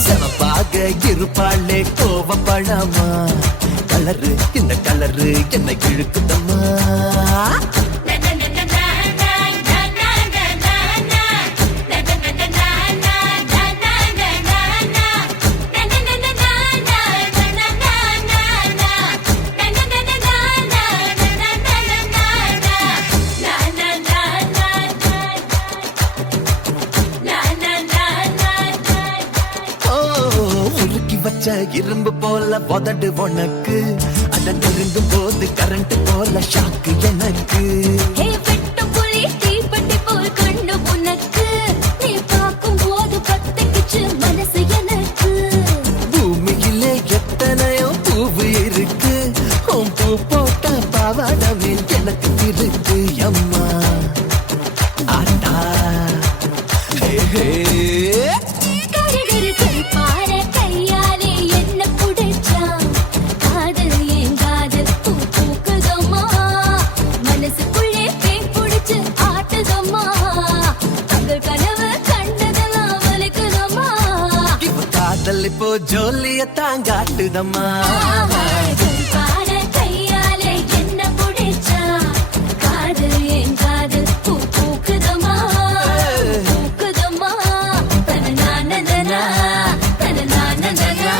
சிவப்பாக இருப்பாளே கோவப்பழமா. கலரு இந்த கலரு என்னை இழுக்குதம்மா. இரும்பு போல உதடு உனக்கு அத நெருங்கும் போது கரண்ட் போல ஷாக்கு எனக்கு. வெட்ட புலி தீப்பட்டி போல் கண்டு உனக்கு நீ பார்க்கும் போது பத்திக்குச்சு மனசு எனக்கு. பூமியிலே எத்தனையோ பூவு இருக்கு. பூ போட்ட பாவாடமே எனக்கு இருக்கு அம்மா. ஆட்டா காதல் ஏன் காதல் பூ பூக்குதம்மா. மனசுக்குள்ளே பேய் இப்போ ஜோலிய தாங்காட்டுதம்மா பாட கையாலே என்ன முடிச்சா காதல் என் காதல் பூ பூக்குதம்மா பூக்குதம்மா தனநானதனா தனநானதனா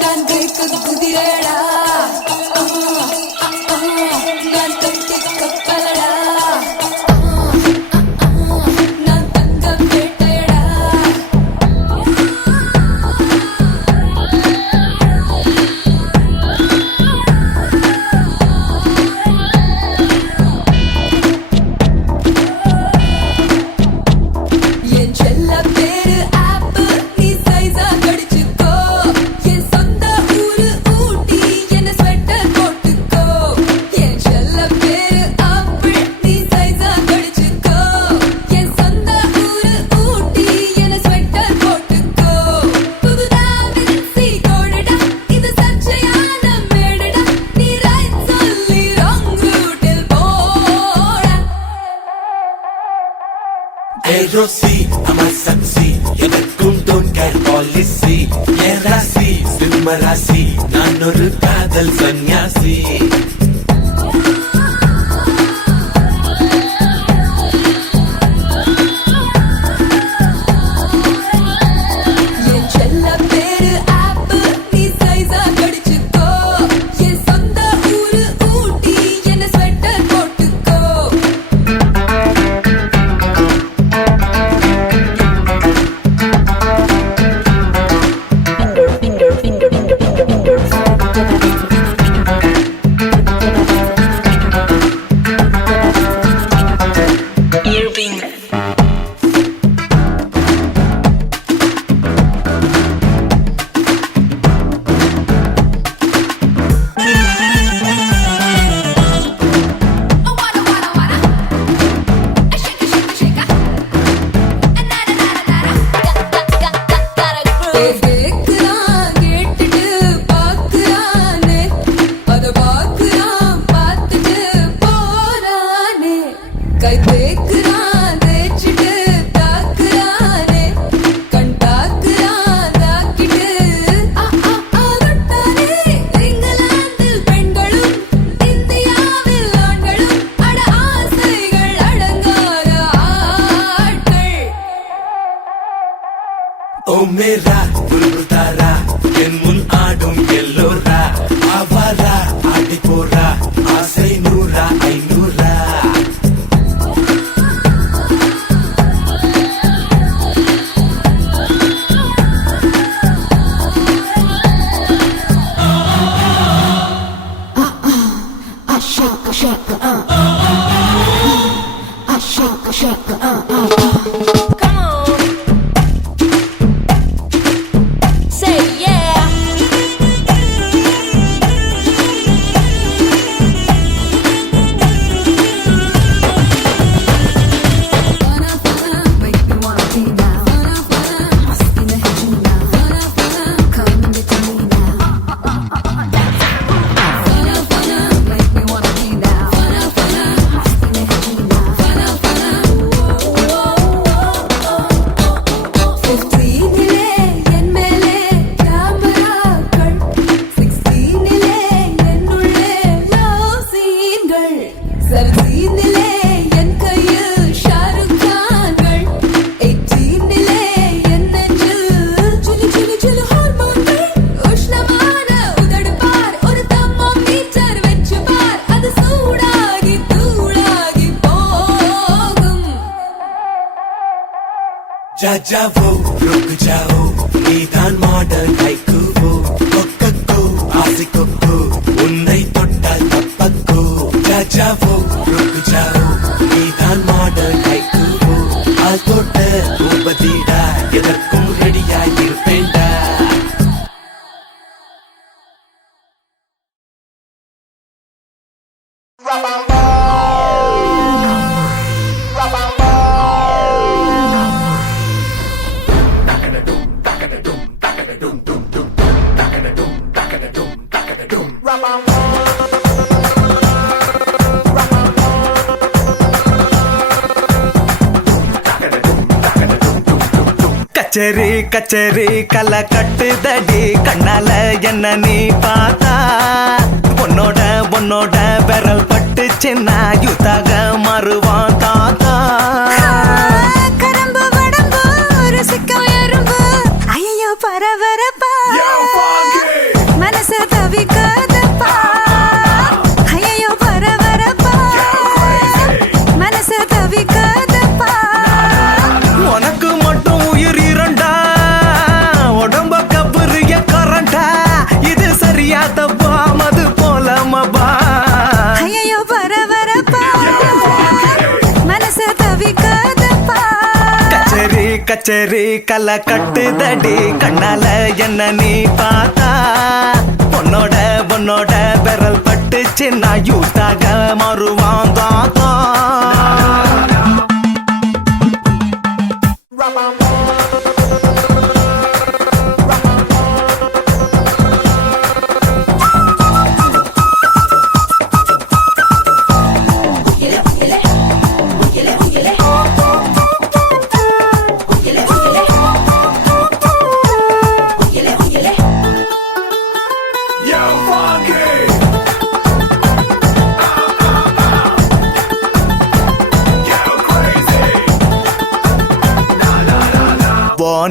நான் கேட்குது குதிரடா நான் கட்டி கப்பலடா நான் தங்கம் வேட்டையடா என் செல்ல பேரு ஆப்பு நீ சைஸா கடிச்சுக்கோ என் சொந்த ஊரு ஊட்டி என்ன ஸ்வெட்டர் போட்டுக்கோ என் செல்ல பேரு ஆப்பு நீ சைஸா கடிச்சுக்கோ என் சொந்த ஊரு ஊட்டி என்ன ஸ்வெட்டர் போட்டுக்கோ புதுதா விரிசி கோடடா இது சர்ச்சையான மேடடா நீ ரைட் சொல்லி ராங் ரூட்டில் போடா Hey Rosie, I'm a sexy. எனக்கும் don't care policy. என் ராசி சிம்ம ராசி நான் ஒரு காதல் சன்னியாசி என் செல்ல பேரு ஆப்பு நீ சைஸா கடிச்சுக்கோ என் சொந்த ஊரு ஊட்டி என்ன ஸ்வெட்டர் போட்டுக்கோ கேக்குறான் கேட்டுட்டு பாக்குறானே அத பாக்குறான் பார்த்துட்டு போறானே கை தேக்குறான் தேய்ச்சிட்டு தாக்குறானே கண் தாக்குறான் தாக்கிட்டு ஆகட்டானே இங்கிலாந்தில் பெண்களும் இந்தியாவில் ஆண்களும் அட ஆசைகள் அடங்காத ஆட்கள் ஓ மேரா புல்புதாரா என் முன் ஆடும் எல்லோரா ஆவாரா ஆடி போரா ஆசை நூறா ஐநூறா Say yeah. जा जाओ रुक जाओ நீதான் மாடல் கைக்குவோ கொக்கோ ஆசிக்கோ உன்னை தொட்டால் தப்பக்கோ जा जाओ रुक जाओ நீதான் மாடல் கைக்குவோ ஆள் தொட்ட உபதிடா எதற்கும் ரெடியாய் இருப்பேன்டா Dum கச்சேரி கச்சேரி கலை கட்டுதடி கண்ணால என்ன நீ பார்த்தா உன்னோட உன்னோட விரல் பட்டுச்சுன்னா யுத்தாக மாறுவான் தாத்தா கரம்பு வடம்பு ருசிக்கும் எறும்பு ஐயோ பரபரப்பா மனசு தவிக்காதப்பா ஐயோ பரபரப்பா மனசு தவிக்காதப்பா உனக்கு மட்டும் உயிர் இரண்டா உடம்ப கபுரிய கரண்டா இது சரியா தப்பா மது போலமபா ஐயோ பரபரப்பா மனசு தவிக்காதப்பா கச்சேரி கச்சேரி கலை கட்டுதடி கண்ணால என்ன நீ பார்த்தா உன்னோட உன்னோட விரல் பட்டுச்சு நான் யூத்தாக மாறுவான் தாத்தா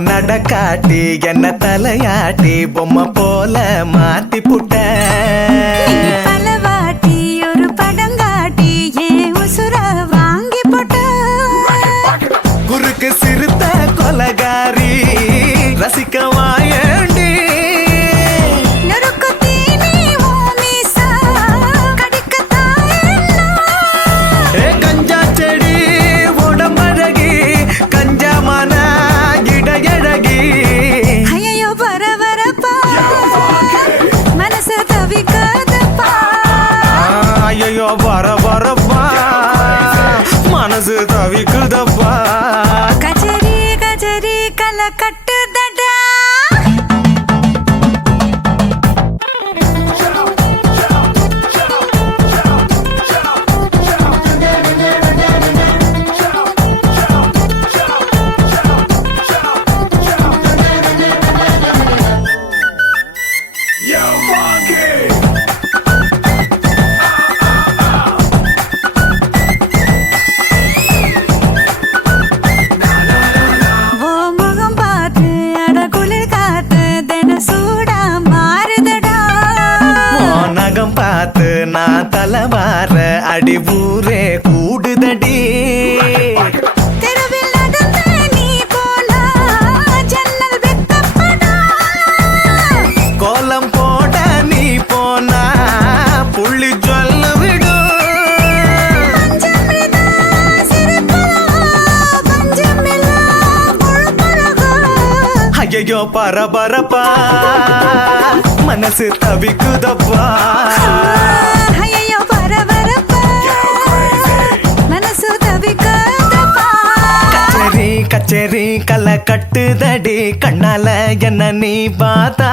நடக்காட்டி என்ன தலையாட்டி பொம்மை போல மாத்தி புட்ட பலவாட்டி ஒரு படங்காட்டி ஏன் உசுர வாங்கி போட்ட குறுக்கு சிறுத்த கொலகாரி ரசிக்க வாயண்டி நெருக்கு தீனி ஓமிசா கடிக்கத்தாயன்னா கஞ்சா செடி உடம்பழகி கஞ்சா மன இடையழகி ஐயோ பரபரப்பா மனசு தவிக்காதப்பா ஐயோ வர வரப்பா மனசு தவிக்குதப்பா கச்சேரி கச்சேரி கலை கட்டுதடா ஓ முகம் பார்த்து அட குளிர் காத்து தின சூடா மாறுதடா நகம் பார்த்து நான் தலைவார அடி ஊரே கூடுதடி தெருவில் நடந்து நீ போனா ஜன்னல் வெக்கப்படா கோலம் போட நீ போனா புள்ளி சொல்ல விடும் பஞ்சமிதா சிரிப்பலா பஞ்சமில்லா முழுப்பழகா ஐயோ பரபரப்பா மனசு தவிக்குதப்பா ஐயோ பரபரப்பா மனசு தவிக்காதப்பா கச்சேரி கச்சேரி கலை கட்டுதடி கண்ணால என்ன நீ பார்த்தா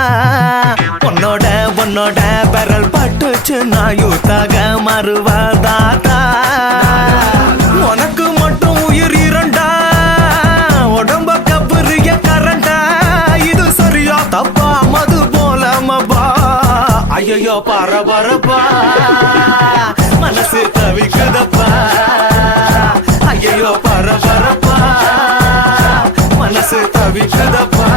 உன்னோட உன்னோட விரல் பட்டுச்சு நான் யூத்தாக மாறுவாதாத்தா உனக்கு மட்டும் உயிர் இரண்டா உடம்ப கபுரிய கரண்டா இது சரியா தப்பா மது போலமபா ஐயோ பரபரப்பா மனசு தவிக்குதப்பா ஐயோ பரபரப்பா மனசு தவிக்குதப்பா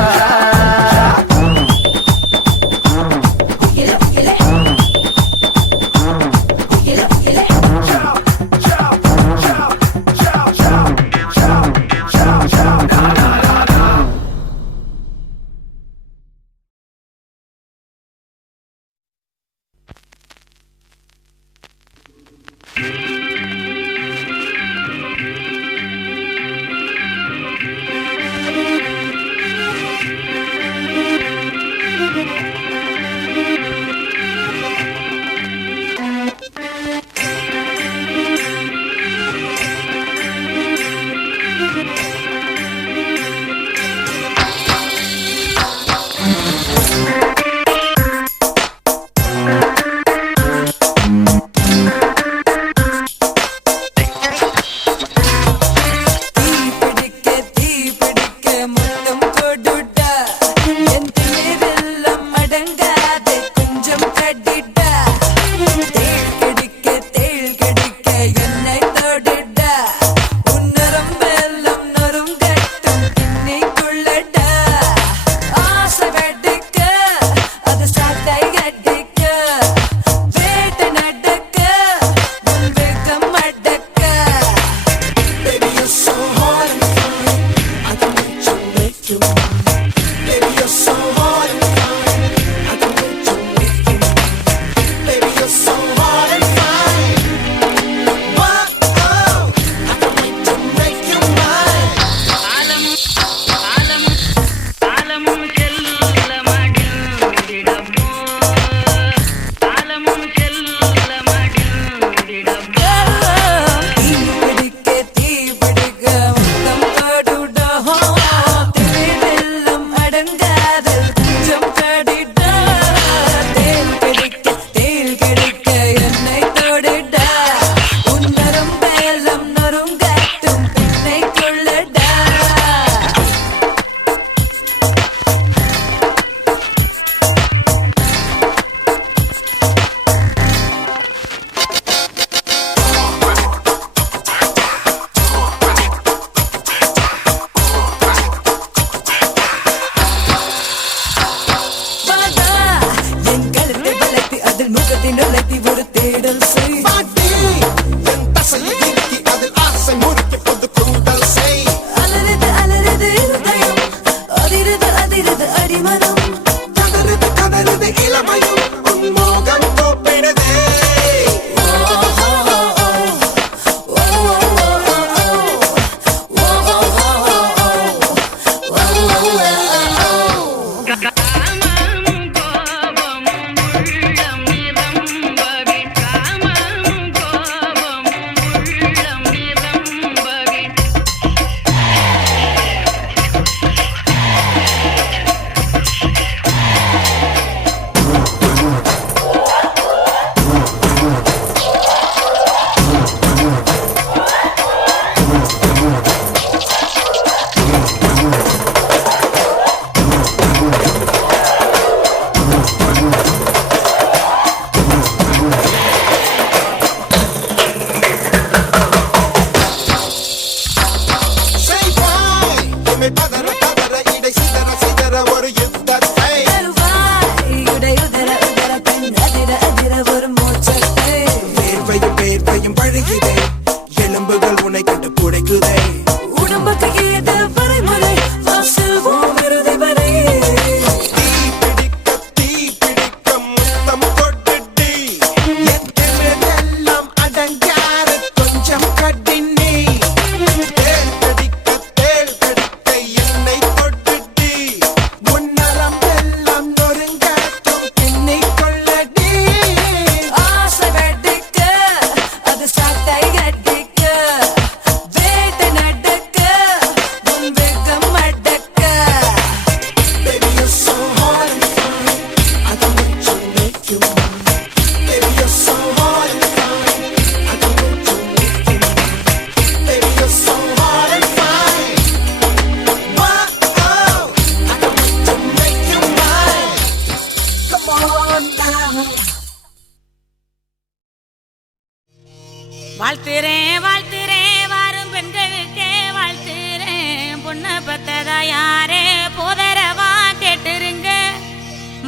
வாழ்த்துறேன் வாழ்த்துறேன் வாரும் பெண்களுக்கே வாழ்த்துறேன் பொண்ணை பெத்ததா யாரே போதரவா கேட்டுருங்க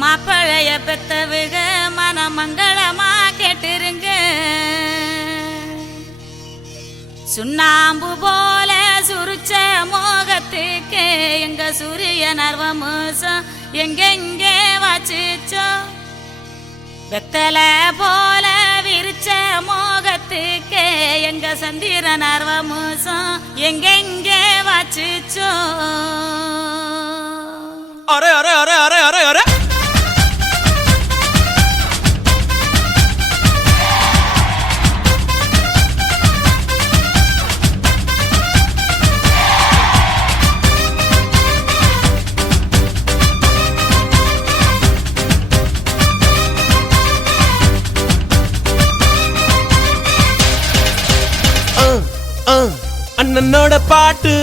மாப்பிளைய பெத்தவுக மனமங்களமா கேட்டுருங்க சுண்ணாம்பு போல சுருச்ச மோகத்துக்கு எங்க சூரிய நர்வமோசம் எங்கெங்கே வாச்சிச்சோ வெத்தல போல விரிச்ச மோகத்துக்கு எங்க சந்திர நர்வமோசம் எங்கெங்கே வாச்சிச்சோ அரே அரே அரே அரே அரே அரே அண்ணனோட பாட்டு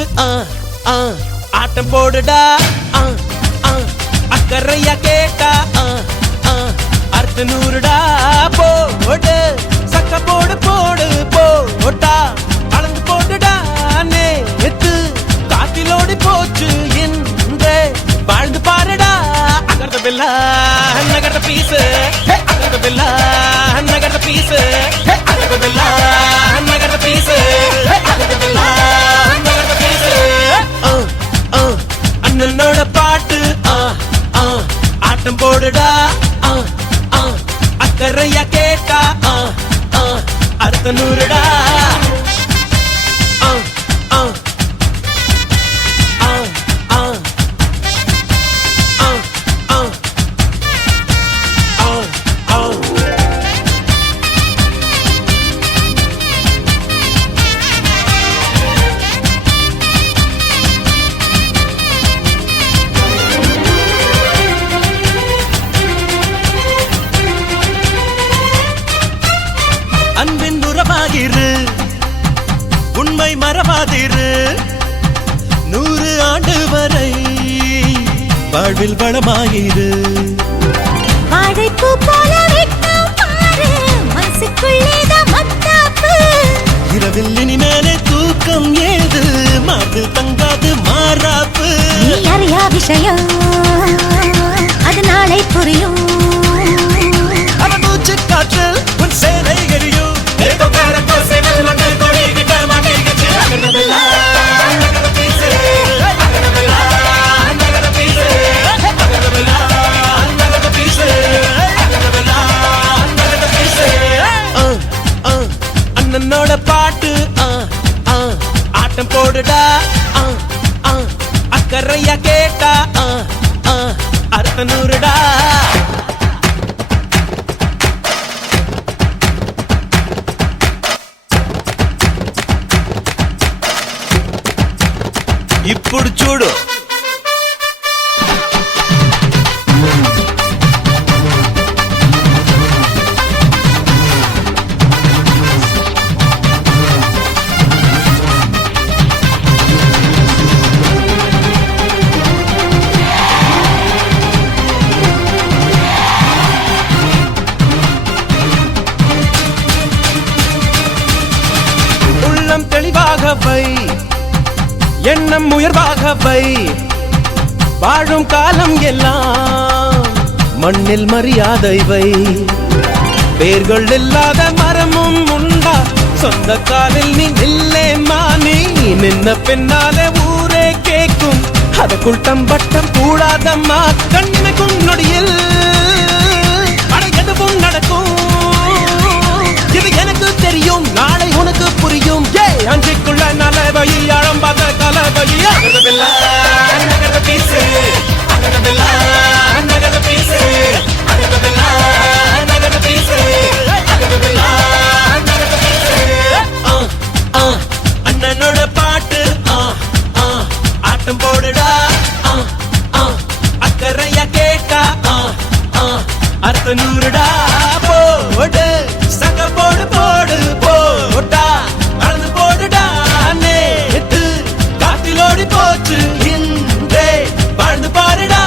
ஆட்டம் போடுடா அக்கறையா கேட்டா அர்த்த நூறுடா போடு சக்க போடு போடு போட்டா அளந்து போட்டுடா நேத்து காத்திலோடி போச்சு என்று வாழ்ந்து பாருடா அகர்த பில்லா நகர்த பீசு அகர்த பில்லா நகர்த பீசு அகர்த பில்லா நகர்த பீசு அண்ணனோட பாட்டு ஆட்டம் போடுடா அக்கறையா கேட்டா அர்த்த நூறுடா அன்பின் உறவாகிரு உண்மை மறவாதிரு 100 ஆண்டு வரை வாழ்வில் வளமாயிரு வாழைப்பூ போல வெட்கம் பாரு மனசுக்குள்ளேதான் மத்தாப்பு இரவில் இனிமேலே தூக்கம் ஏது மாறு தங்காது மாறாப்பு நீ அறியா விஷயம் அது நாளை புரியும் அவன் மூச்சு காற்று உன் சேலை எரியும் அண்ணனோட பாட்டு ஆட்டம் போடுடா அக்கறையா கேட்டா அர்த்த நூறுடா ఇప్పుడు చూడు உள்ளம் தெளிவாக வை எண்ணம் உயர்வாக வை வாழும் காலம் எல்லாம் மண்ணில் மரியாதை வை வேர்கள் இல்லாத மரமும் உண்டா சொந்த காலில் நீ நில்லே மானி நின்ன பின்னாலே ஊரே கேட்கும் அதுக்குள் தம்பட்டம் கூடாதம்மா கண்ணிமைக்கும் நொடியில் எதுவும் நடக்கும் இது எனக்கு தெரியும் நாளை உனக்கு புரியும் அஞ்சிக்குள்ள நலவை ஆழம் பார்த்த கலவை பீசு அண்ணனோட பாட்டு ஆட்டம் போடுடா அக்கறையா கேட்டா அர்த்த நூறுடா போடு சக போடு போடு போட்டா அளந்து போடுடா நேத்து காத்திலோடி போச்சு இன்றே வாழ்ந்து பாருடா